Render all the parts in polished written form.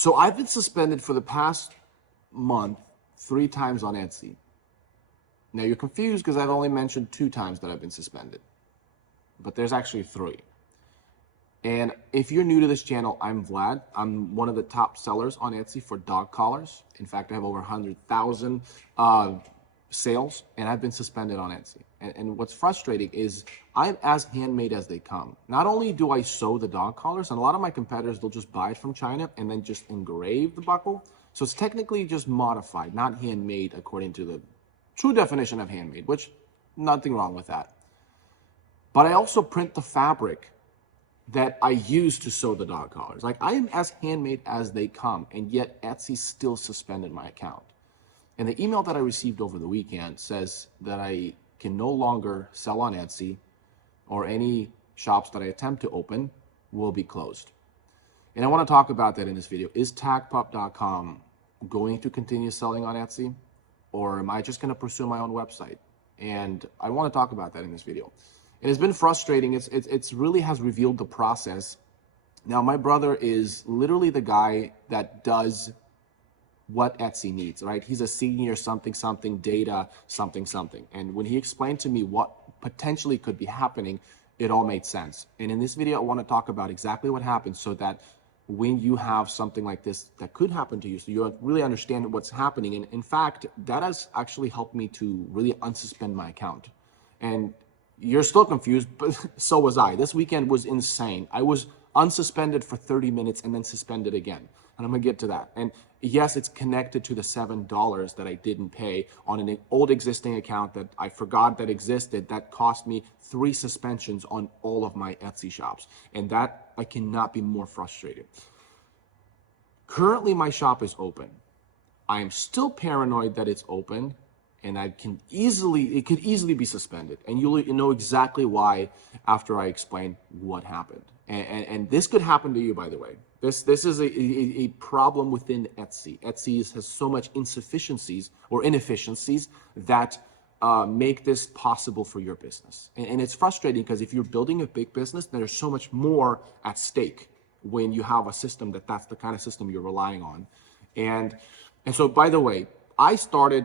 So I've been suspended for the past month 3 times on Etsy. Now you're confused because I've only mentioned 2 times that I've been suspended, but there's actually 3. And if you're new to this channel, I'm Vlad. I'm one of the top sellers on Etsy for dog collars. In fact, I have over 100,000 sales, and I've been suspended on Etsy. And what's frustrating is I'm as handmade as they come. Not only do I sew the dog collars, and a lot of my competitors, they'll just buy it from China and then just engrave the buckle. So it's technically just modified, not handmade according to the true definition of handmade, which nothing wrong with that. But I also print the fabric that I use to sew the dog collars. Like, I am as handmade as they come, and yet Etsy still suspended my account. And the email that I received over the weekend says that I can no longer sell on Etsy, or any shops that I attempt to open will be closed. And I want to talk about that in this video. Is tagpup.com going to continue selling on Etsy, or am I just going to pursue my own website? And I want to talk about that in this video. And it's been frustrating. It's really has revealed the process. Now, my brother is literally the guy that does what Etsy needs, right? He's a senior something, data, something. And when he explained to me what potentially could be happening, it all made sense. And in this video, I want to talk about exactly what happened, so that when you have something like this that could happen to you, so you really understand what's happening. And in fact, that has actually helped me to really unsuspend my account. And you're still confused, but so was I. This weekend was insane. I was unsuspended for 30 minutes and then suspended again. And I'm gonna get to that. And yes, it's connected to the $7 that I didn't pay on an old existing account that I forgot that existed, that cost me 3 suspensions on all of my Etsy shops. And that, I cannot be more frustrated. Currently, my shop is open. I am still paranoid that it's open, and it could easily be suspended. And you'll know exactly why after I explain what happened. And this could happen to you, by the way. This is a problem within Etsy. Etsy has so much insufficiencies or inefficiencies that make this possible for your business. And it's frustrating because if you're building a big business, there's so much more at stake when you have a system that's the kind of system you're relying on. And so, by the way, I started,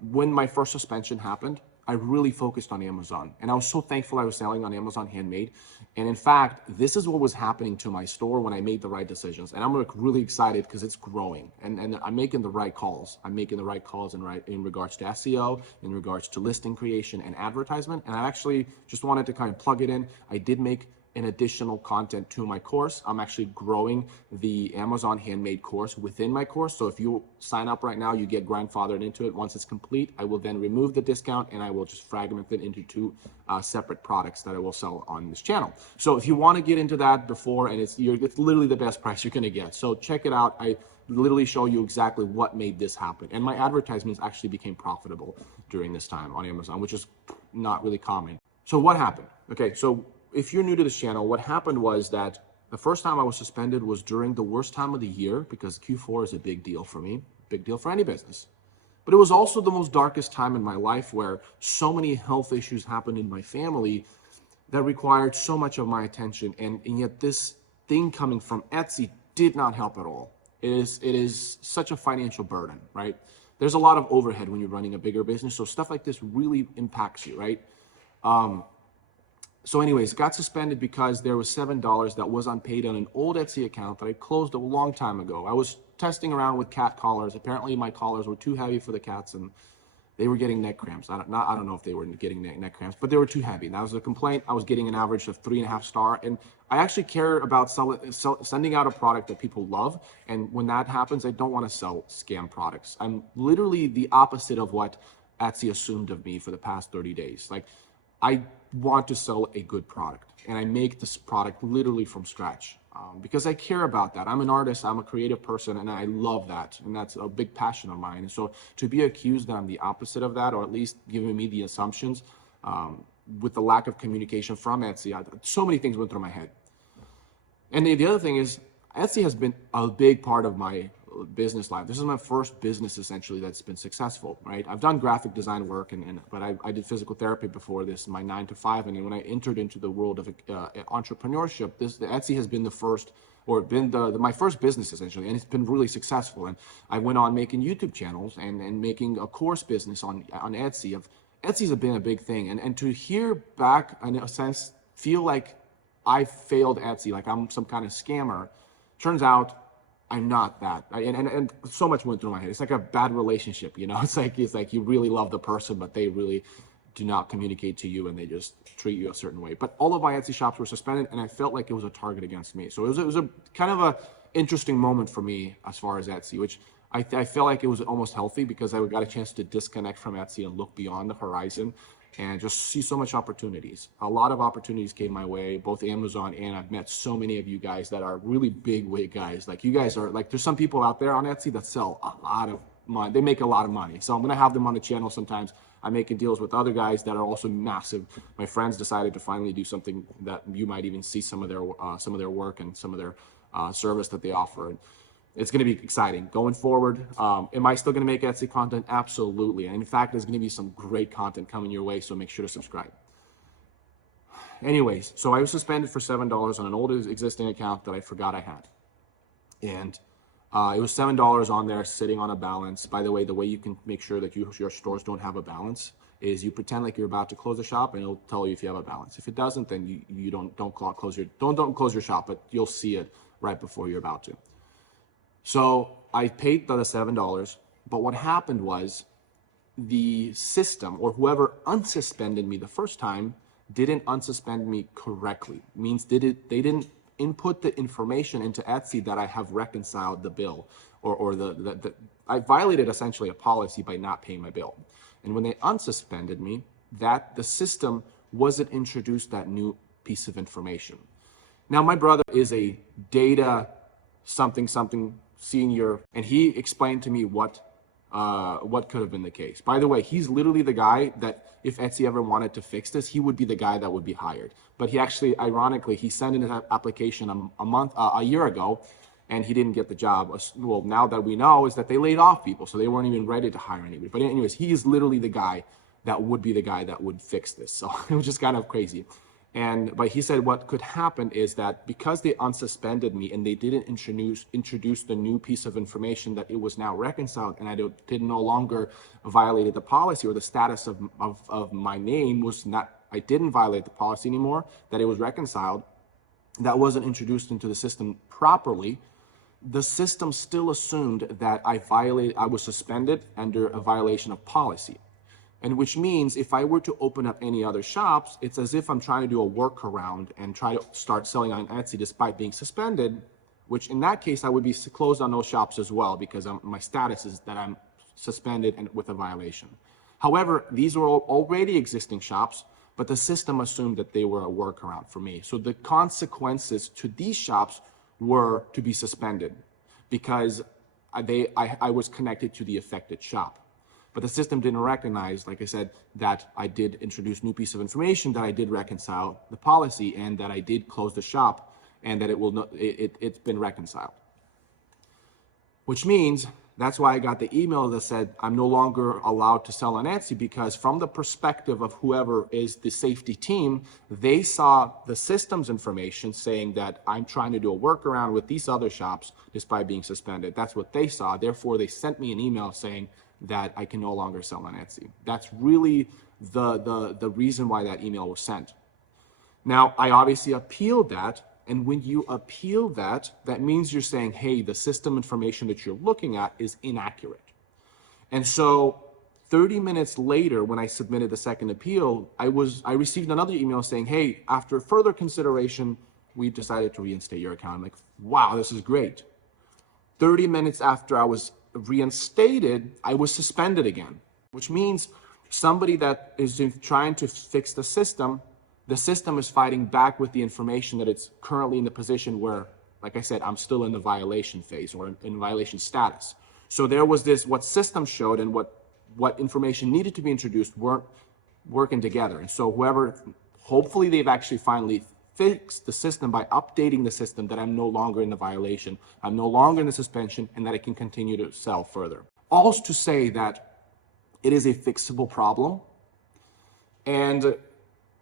when my first suspension happened, I really focused on Amazon. And I was so thankful I was selling on Amazon Handmade. And in fact, this is what was happening to my store when I made the right decisions. And I'm really excited because it's growing. And I'm making the right calls. I'm making the right calls in regards to SEO, in regards to listing creation and advertisement. And I actually just wanted to kind of plug it in. I did make an additional content to my course. I'm actually growing the Amazon Handmade course within my course. So if you sign up right now, you get grandfathered into it. Once it's complete, I will then remove the discount and I will just fragment it into 2 separate products that I will sell on this channel. So if you want to get into that before, and it's literally the best price you're going to get. So check it out. I literally show you exactly what made this happen. And my advertisements actually became profitable during this time on Amazon, which is not really common. So what happened? Okay, so if you're new to this channel, what happened was that the first time I was suspended was during the worst time of the year, because Q4 is a big deal for me, big deal for any business. But it was also the most darkest time in my life, where so many health issues happened in my family that required so much of my attention. And yet this thing coming from Etsy did not help at all. It is such a financial burden, right? There's a lot of overhead when you're running a bigger business. So stuff like this really impacts you, right? So anyways, got suspended because there was $7 that was unpaid on an old Etsy account that I closed a long time ago. I was testing around with cat collars. Apparently my collars were too heavy for the cats and they were getting neck cramps. I don't know if they were getting neck cramps, but they were too heavy. That was a complaint. I was getting an average of 3.5 star. And I actually care about sending out a product that people love. And when that happens, I don't want to sell scam products. I'm literally the opposite of what Etsy assumed of me for the past 30 days. Like, I want to sell a good product, and I make this product literally from scratch because I care about that. I'm an artist, I'm a creative person, and I love that, and that's a big passion of mine. And so to be accused that I'm the opposite of that, or at least giving me the assumptions with the lack of communication from Etsy, so many things went through my head. And the other thing is, Etsy has been a big part of my business life. This is my first business essentially that's been successful, right? I've done graphic design work, but I did physical therapy before this, my 9 to 5. And then when I entered into the world of entrepreneurship, the Etsy has been the first or been my first business essentially, and it's been really successful. And I went on making YouTube channels and making a course business on Etsy. Etsy's been a big thing, and to hear back, in a sense, feel like I failed Etsy, like I'm some kind of scammer. Turns out I'm not that. And so much went through my head. It's like a bad relationship, you know. It's like you really love the person, but they really do not communicate to you, and they just treat you a certain way. But all of my Etsy shops were suspended, and I felt like it was a target against me. So it was a kind of a interesting moment for me as far as Etsy, which I felt like it was almost healthy, because I got a chance to disconnect from Etsy and look beyond the horizon and just see so much opportunities. A lot of opportunities came my way, both Amazon, and I've met so many of you guys that are really big wig guys. Like, you guys are like, there's some people out there on Etsy that sell a lot of money. They make a lot of money. So I'm gonna have them on the channel sometimes. I'm making deals with other guys that are also massive. My friends decided to finally do something that you might even see some of their work and some of their service that they offer. And it's going to be exciting going forward. Am I still going to make Etsy content? Absolutely. And in fact, there's going to be some great content coming your way, so make sure to subscribe. Anyways, so I was suspended for $7 on an old existing account that I forgot I had. And it was $7 on there sitting on a balance. By the way you can make sure that your stores don't have a balance is you pretend like you're about to close a shop, and it'll tell you if you have a balance. If it doesn't, then you don't close your shop, but you'll see it right before you're about to. So I paid the $7, but what happened was the system, or whoever unsuspended me the first time, didn't unsuspend me correctly. Means they didn't input the information into Etsy that I have reconciled the bill, or I violated essentially a policy by not paying my bill. And when they unsuspended me, that the system wasn't introduced that new piece of information. Now, my brother is a data something senior, and he explained to me what could have been the case. By the way, he's literally the guy that if Etsy ever wanted to fix this, he would be the guy that would be hired. But he actually, ironically, he sent in an application a year ago, and he didn't get the job. Well, now that we know is that they laid off people, so they weren't even ready to hire anybody. But anyways, he is literally the guy that would be the guy that would fix this. So it was just kind of crazy. But he said what could happen is that because they unsuspended me and they didn't introduce the new piece of information that it was now reconciled, and I did no longer violated the policy, or the status of my name was not, I didn't violate the policy anymore, that it was reconciled, that wasn't introduced into the system properly, the system still assumed that I was suspended under a violation of policy. And which means if I were to open up any other shops, it's as if I'm trying to do a workaround and try to start selling on Etsy despite being suspended, which in that case, I would be closed on those shops as well, because my status is that I'm suspended and with a violation. However, these were already existing shops, but the system assumed that they were a workaround for me. So the consequences to these shops were to be suspended, because I was connected to the affected shop. But the system didn't recognize, like I said, that I did introduce new piece of information, that I did reconcile the policy, and that I did close the shop, and that it's been reconciled. Which means that's why I got the email that said I'm no longer allowed to sell on Etsy, because from the perspective of whoever is the safety team, they saw the system's information saying that I'm trying to do a workaround with these other shops despite being suspended. That's what they saw. Therefore, they sent me an email saying that I can no longer sell on Etsy. That's really the reason why that email was sent. Now, I obviously appealed that, and when you appeal that, that means you're saying, hey, the system information that you're looking at is inaccurate. And so 30 minutes later, when I submitted the second appeal, I received another email saying, hey, after further consideration, we decided to reinstate your account. I'm like, wow, this is great. 30 minutes after I was reinstated, I was suspended again, which means somebody that is trying to fix the system is fighting back with the information that it's currently in the position where, like I said, I'm still in the violation phase, or in violation status. So there was this, what system showed and what information needed to be introduced weren't working together. And so hopefully they've actually finally fix the system by updating the system that I'm no longer in the violation, I'm no longer in the suspension, and that I can continue to sell further. All to say that it is a fixable problem, and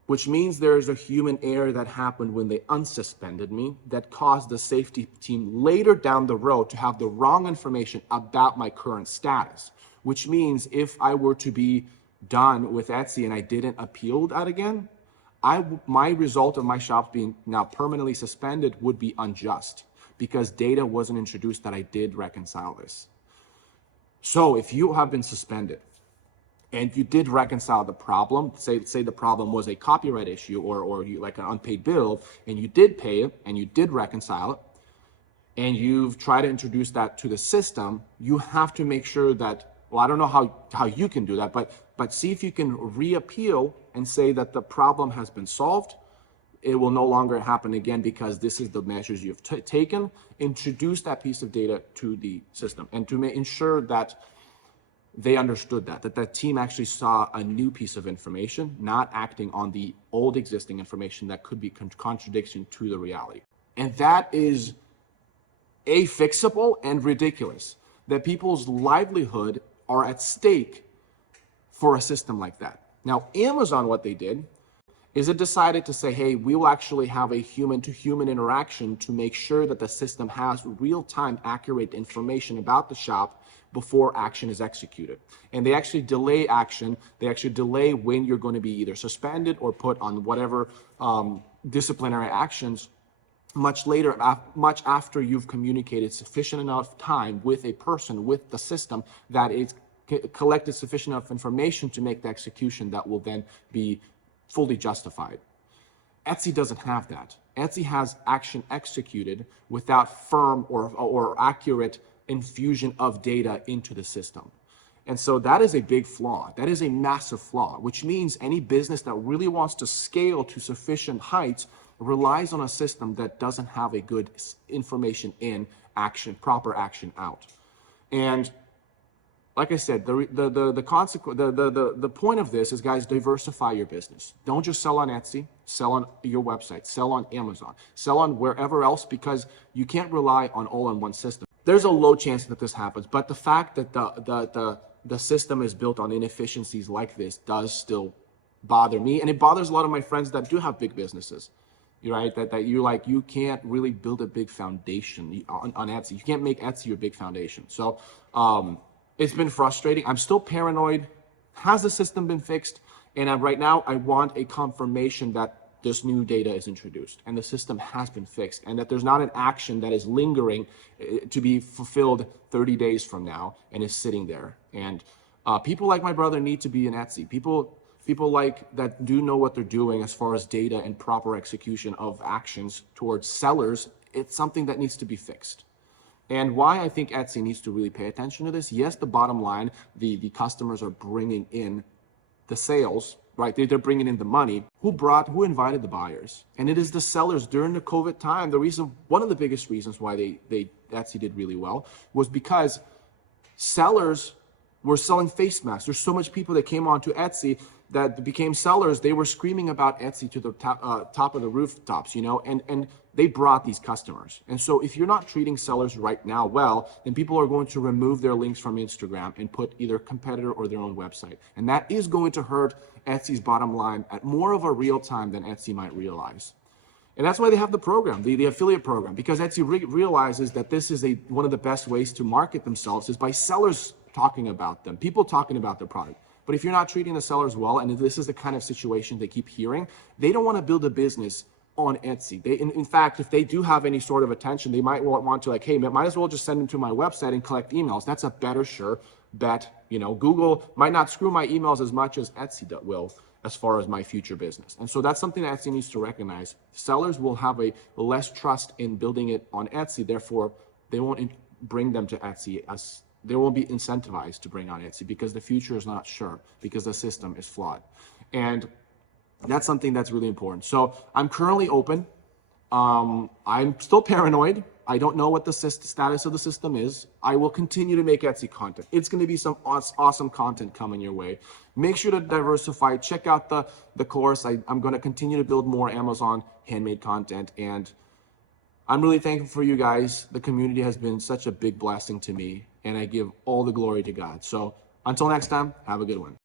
which means there's a human error that happened when they unsuspended me that caused the safety team later down the road to have the wrong information about my current status, which means if I were to be done with Etsy and I didn't appeal that again, my result of my shop being now permanently suspended would be unjust because data wasn't introduced that I did reconcile this. So if you have been suspended and you did reconcile the problem, say the problem was a copyright issue or you like an unpaid bill, and you did pay it and you did reconcile it, and you've tried to introduce that to the system, you have to make sure that, well, I don't know how you can do that, but see if you can reappeal and say that the problem has been solved. It will no longer happen again because this is the measures you've taken. Introduce that piece of data to the system and to ensure that they understood that team actually saw a new piece of information, not acting on the old existing information that could be contradiction to the reality. And that is fixable and ridiculous, that people's livelihood are at stake for a system like that. Now, Amazon, what they did is it decided to say, hey, we will actually have a human-to-human interaction to make sure that the system has real-time accurate information about the shop before action is executed. And they actually delay action. They actually delay when you're going to be either suspended or put on whatever disciplinary actions much later, much after you've communicated sufficient enough time with a person, with the system, that it's collected sufficient enough information to make the execution that will then be fully justified. Etsy doesn't have that. Etsy has action executed without firm or accurate infusion of data into the system. And so that is a big flaw. That is a massive flaw, which means any business that really wants to scale to sufficient heights relies on a system that doesn't have a good information in, action, proper action out. And like I said, the point of this is, guys, diversify your business. Don't just sell on Etsy, sell on your website, sell on Amazon, sell on wherever else, because you can't rely on all on one system. There's a low chance that this happens, but the fact that the system is built on inefficiencies like this does still bother me, and it bothers a lot of my friends that do have big businesses. Right? That you can't really build a big foundation on Etsy. You can't make Etsy your big foundation. So it's been frustrating. I'm still paranoid. Has the system been fixed? And right now I want a confirmation that this new data is introduced and the system has been fixed, and that there's not an action that is lingering to be fulfilled 30 days from now and is sitting there. And people like my brother need to be in Etsy. People like that do know what they're doing as far as data and proper execution of actions towards sellers. It's something that needs to be fixed. And why I think Etsy needs to really pay attention to this, yes, the bottom line, the customers are bringing in the sales, right? They're bringing in the money. Who invited the buyers? And it is the sellers during the COVID time. One of the biggest reasons why Etsy did really well was because sellers were selling face masks. There's so much people that came onto Etsy that became sellers. They were screaming about Etsy to the top of the rooftops, and they brought these customers. And so if you're not treating sellers right now well, then people are going to remove their links from Instagram and put either a competitor or their own website. And that is going to hurt Etsy's bottom line at more of a real time than Etsy might realize. And that's why they have the program, the affiliate program, because Etsy realizes that this is one of the best ways to market themselves is by sellers talking about them, people talking about their product. But if you're not treating the sellers well, and this is the kind of situation they keep hearing, they don't want to build a business on Etsy. In fact, if they do have any sort of attention, they might want to hey, might as well just send them to my website and collect emails. That's a better sure bet. Google might not screw my emails as much as Etsy will as far as my future business. And so that's something that Etsy needs to recognize. Sellers will have a less trust in building it on Etsy. Therefore, they won't bring them to Etsy as they won't be incentivized to bring on Etsy because the future is not sure, because the system is flawed. And that's something that's really important. So I'm currently open. I'm still paranoid. I don't know what the status of the system is. I will continue to make Etsy content. It's going to be some awesome content coming your way. Make sure to diversify. Check out the course. I'm going to continue to build more Amazon handmade content. And I'm really thankful for you guys. The community has been such a big blessing to me, and I give all the glory to God. So until next time, have a good one.